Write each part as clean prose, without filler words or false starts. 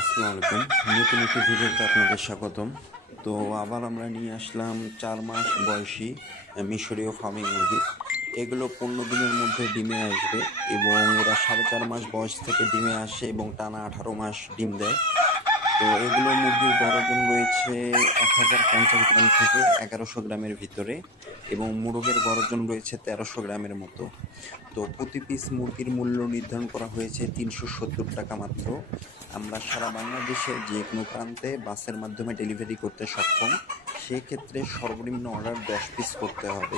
আসসালামু আলাইকুম। নতুন একটি ভিডিওতে আপনাদের স্বাগতম। তো আবার আমরা নিয়ে আসলাম 4 মাস বয়সী মিশরীয় ফার্মি মুরগি। এগুলো 15 দিনের মধ্যে ডিমে আসবে এবং এরা 4.5 মাস বয়স থেকে ডিমে আসে এবং টানা 18 মাস ডিম দেয়। তো এগুলো মুরগির গড় ওজন রয়েছে 1050 গ্রাম থেকে 1100 গ্রামের ভিতরে এবং মোরগের গড় ওজন রয়েছে 1300 গ্রামের মতো। তো প্রতি পিস মুরগির মূল্য নির্ধারণ করা হয়েছে 370 টাকা মাত্র। আমরা সারা বাংলাদেশে যে কোনো প্রান্তে বাসের মাধ্যমে ডেলিভারি করতে সক্ষম। সেক্ষেত্রে সর্বনিম্ন অর্ডার 10 পিস করতে হবে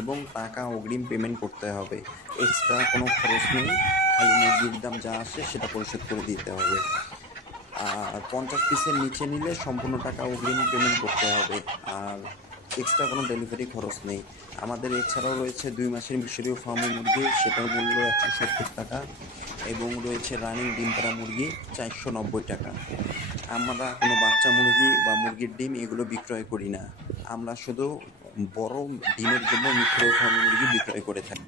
এবং টাকা অগ্রিম পেমেন্ট করতে হবে। এক্সট্রা কোনো খরচ নেই, খালি মুরগির দাম যা আসে সেটা পরিশোধ করে দিতে হবে। আর 50 পিসের নিচে নিলে সম্পূর্ণ টাকা অগ্রিম পেমেন্ট করতে হবে। আর এক্সট্রা কোনো ডেলিভারি খরচ নেই। আমাদের এছাড়াও রয়েছে 2 মাসের মিশরীয় ফার্মি মুরগি, সেটার মূল্য 170 টাকা এবং রয়েছে রানিং ডিম পাড়া মুরগি 490 টাকা। আমরা কোনো বাচ্চা মুরগি বা মুরগির ডিম এগুলো বিক্রয় করি না। আমরা শুধু বড় ডিমের জন্য মিশরীয় ফার্মি মুরগি বিক্রয় করে থাকি।